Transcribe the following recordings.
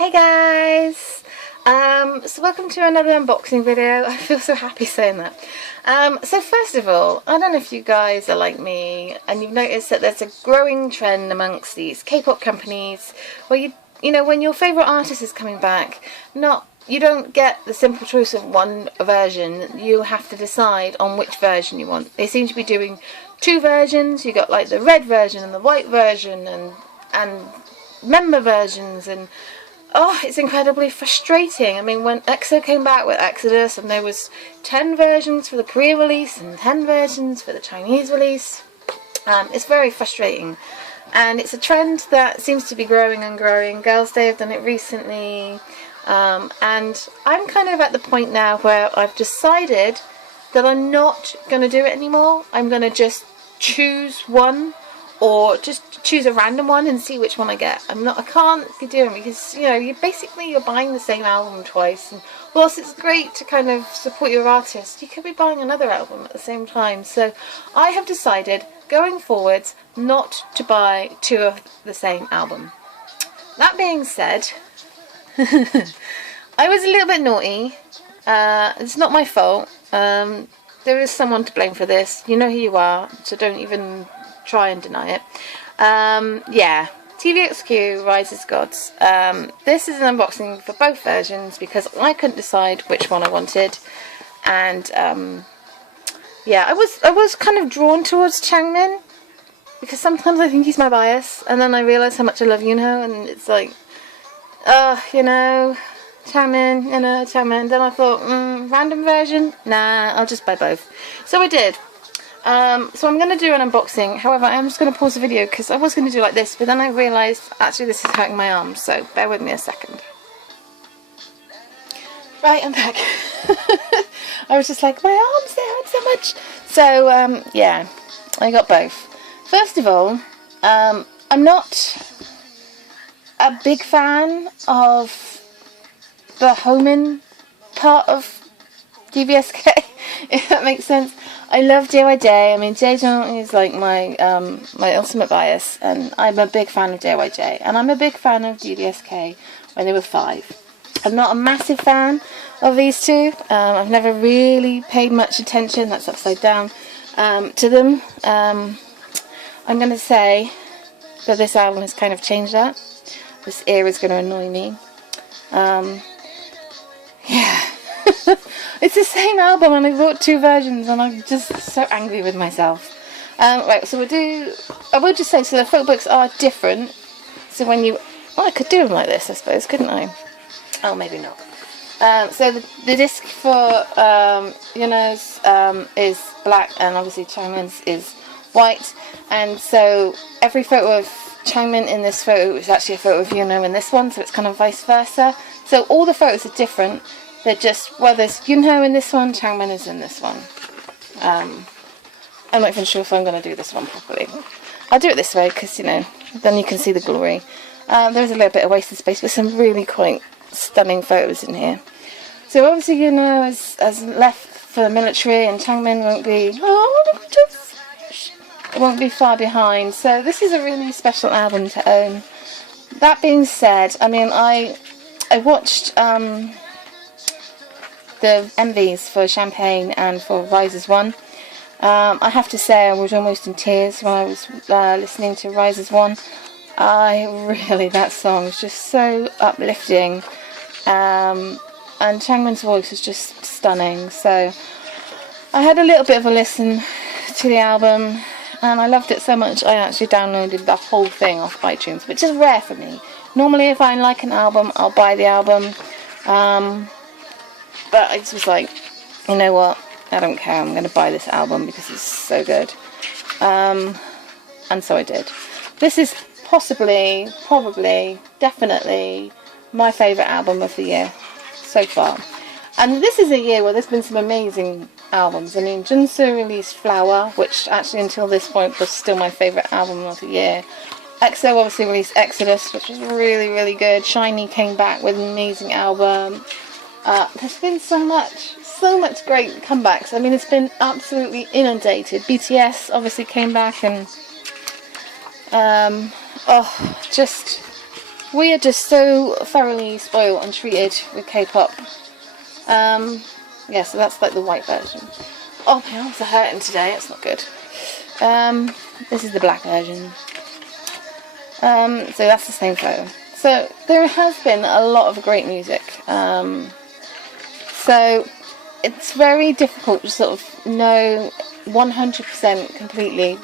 Hey guys! So welcome to another unboxing video. I feel so happy saying that. So first of all, I don't know if you guys are like me and you've noticed that there's a growing trend amongst these K-pop companies where you know when your favourite artist is coming back, you don't get the simple choice of one version. You have to decide on which version you want. They seem to be doing two versions. You got like the red version and the white version and member versions, and oh, it's incredibly frustrating. I mean, when EXO came back with Exodus and there was 10 versions for the Korean release and 10 versions for the Chinese release, it's very frustrating. And it's a trend that seems to be growing and growing. Girls' Day have done it recently. And I'm kind of at the point now where I've decided that I'm not going to do it anymore. I'm going to just choose one, or just choose a random one and see which one I get. I can't be doing, because you know you're buying the same album twice, and whilst it's great to kind of support your artist, you could be buying another album at the same time. So I have decided going forwards not to buy two of the same album. That being said, I was a little bit naughty. It's not my fault. There is someone to blame for this. You know who you are, so don't even try and deny it. Yeah, TVXQ Rise as Gods. This is an unboxing for both versions because I couldn't decide which one I wanted, and yeah, I was kind of drawn towards Changmin because sometimes I think he's my bias, and then I realise how much I love Yoonho, and it's like, you know, Changmin. Then I thought, random version? Nah, I'll just buy both. So I did. So I'm going to do an unboxing. However, I'm just going to pause the video because I was going to do like this, but then I realised actually this is hurting my arms, so bear with me a second. Right, I'm back. I was just like, my arms, they hurt so much. So yeah, I got both. First of all, I'm not a big fan of the Homin part of TVXQ, if that makes sense. I love JYJ. I mean, Jaejeong is like my my ultimate bias, and I'm a big fan of JYJ, and I'm a big fan of TVXQ when they were 5. I'm not a massive fan of these two. I've never really paid much attention, that's upside down, to them. I'm going to say that this album has kind of changed that. This era is going to annoy me. Yeah. It's the same album and I bought two versions and I'm just so angry with myself. Right, so I will just say, so the photo books are different. So when you, well, I could do them like this, I suppose, couldn't I? Oh, maybe not. So the disc for Yoonho's is black, and obviously Changmin's is white. And so every photo of Changmin in this photo is actually a photo of Yoonho in this one, so it's kind of vice versa. So all the photos are different. They're just, well, there's Yoonho in this one, Changmin is in this one. I'm not even sure if I'm going to do this one properly. I'll do it this way because, you know, then you can see the glory. There's a little bit of wasted space, but some really quite stunning photos in here. So obviously Yoonho has left for the military, and Changmin won't be far behind. So this is a really special album to own. That being said, I mean, I watched the MVs for Champagne and for Rises 1. I have to say I was almost in tears when I was listening to Rises 1. That song is just so uplifting, and Changmin's voice is just stunning. So I had a little bit of a listen to the album and I loved it so much I actually downloaded the whole thing off iTunes, which is rare for me. Normally if I like an album I'll buy the album, but I just was like, you know what, I don't care, I'm going to buy this album because it's so good. And so I did. This is possibly, probably, definitely my favourite album of the year so far. And this is a year where there's been some amazing albums. I mean, Junsu released Flower, which actually until this point was still my favourite album of the year. EXO obviously released Exodus, which was really, really good. SHINee came back with an amazing album. There's been so much great comebacks. I mean, it's been absolutely inundated. BTS obviously came back, and just we are just so thoroughly spoiled and treated with K-pop. Yeah, so that's like the white version. Oh, my arms are hurting today, that's not good. This is the black version. So that's the same photo. So there has been a lot of great music. So it's very difficult to sort of know 100% completely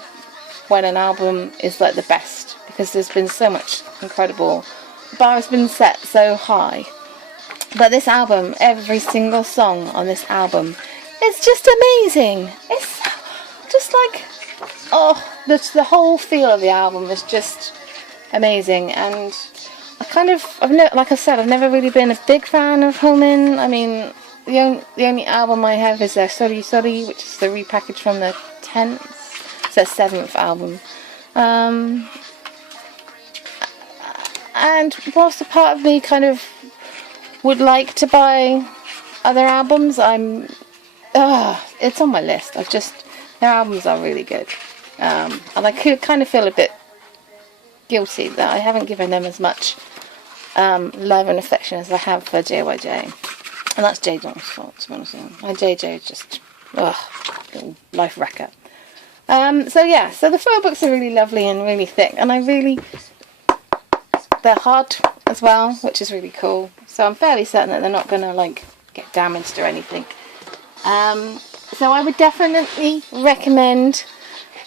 when an album is like the best, because there's been so much incredible. The bar has been set so high. But this album, every single song on this album, it's just amazing. It's just like, oh, the whole feel of the album is just amazing. And like I said, I've never really been a big fan of Homin. I mean, the only album I have is their Sorry Sorry, which is the repackaged from the 10th, it's their 7th album. And whilst a part of me kind of would like to buy other albums, it's on my list. Their albums are really good. And I could kind of feel a bit guilty that I haven't given them as much love and affection as I have for JYJ. And that's Jaejeong's fault, to be honest with you. My JJ is just, little life wrecker. So yeah, so the photo books are really lovely and really thick, and they're hard as well, which is really cool. So I'm fairly certain that they're not going to like get damaged or anything. So I would definitely recommend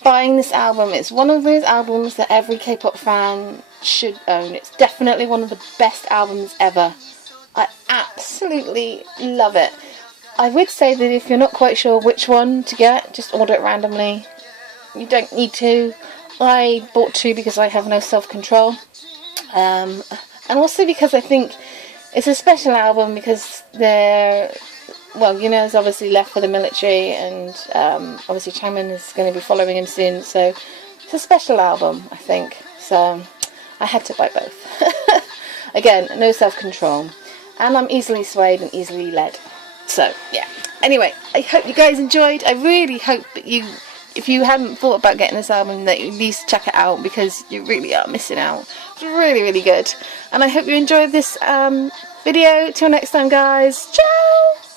buying this album. It's one of those albums that every K-pop fan should own. It's definitely one of the best albums ever. I absolutely love it. I would say that if you're not quite sure which one to get, just order it randomly. You don't need to. I bought 2 because I have no self-control. And also because I think it's a special album because is obviously left for the military, and obviously Changmin is going to be following him soon, so it's a special album, I think. So I had to buy both. Again, no self-control, and I'm easily swayed and easily led. So yeah. Anyway, I hope you guys enjoyed. I really hope that if you haven't thought about getting this album, that you at least check it out, because you really are missing out. It's really, really good. And I hope you enjoyed this video. Till next time, guys. Ciao!